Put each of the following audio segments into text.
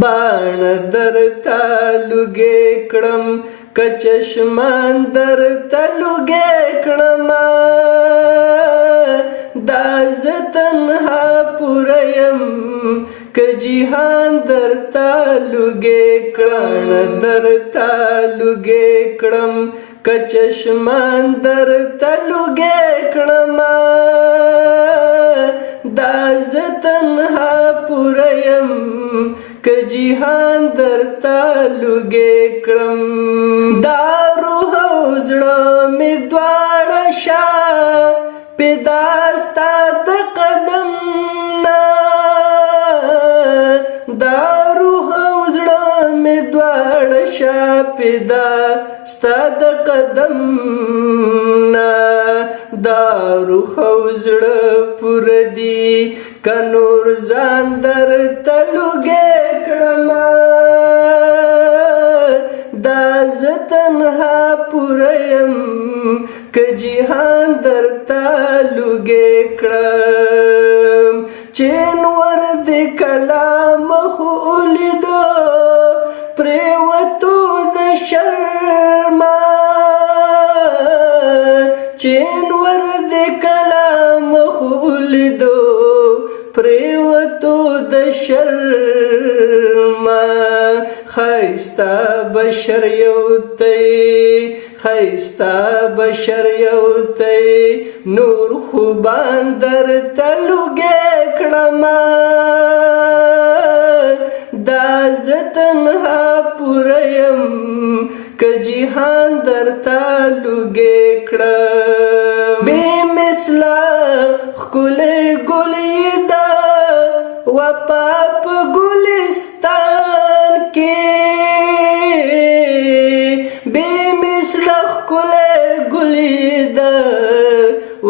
बाण درته لوګې کړم که چشمان درته لوګې کړم دا زه تنها پوره یم که جهان درته لوګې کړم درته لوګې کړم که چشمان درته لوګې کړم دا زه تنها پوره یم که جهان درته لوګې کړم دا روح او زړه مې دواړه شه پیدا ستا د قدم نه دا روح او زړه مې دواړه شه پیدا ستا د قدم نه دا روح او زړه پوره دي که نور ځان درته لوګې کړم دا زه تنها پوره یم که جهان درته لوګې کړم چې نور د کلام خو ولیدو پرېوتو د شرمه چې نور د کلام خو ولیدو پرېوتو د شرمه ښایسته بشر یو دی ښایسته بشر یو دی نور خوبان درته لوګې کړم دا زه تنها پوره یم که جهان درته لوګې کړم بې مثله ښکلی ګل یې ده وفا په ګلستان کې بې مثله ښکلی ګل یې ده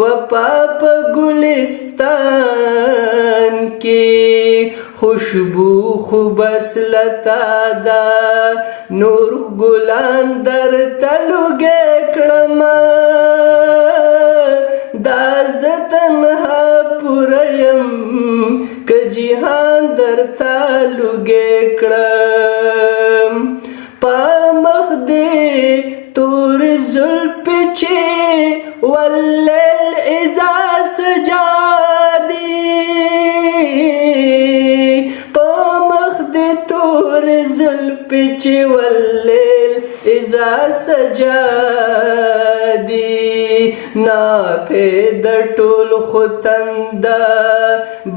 وفا په ګلستان کې خوشبو خو بس لتا ده نور ګلان درته لوګې کړم دا زه تنها پوره یم که جهان درته لوګې کړم په مخ دې تورې زلفې چې واللیل اذا سجا دي په مخ دې تورې زلفې چې واللیل اذا سجا دي ناپید ټول خو تنده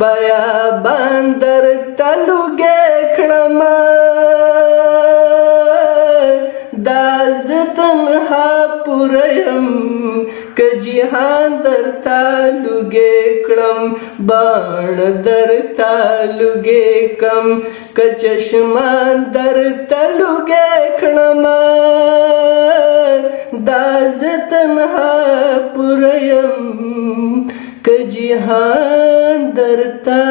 بیابان درته لوګې کړم دا زه تنها پوره یم که جهان درته لوګې کړم باڼ درته لوګې کړم که چشمان درته لوګې کړم دا زه تنها پوره یم که جهان درته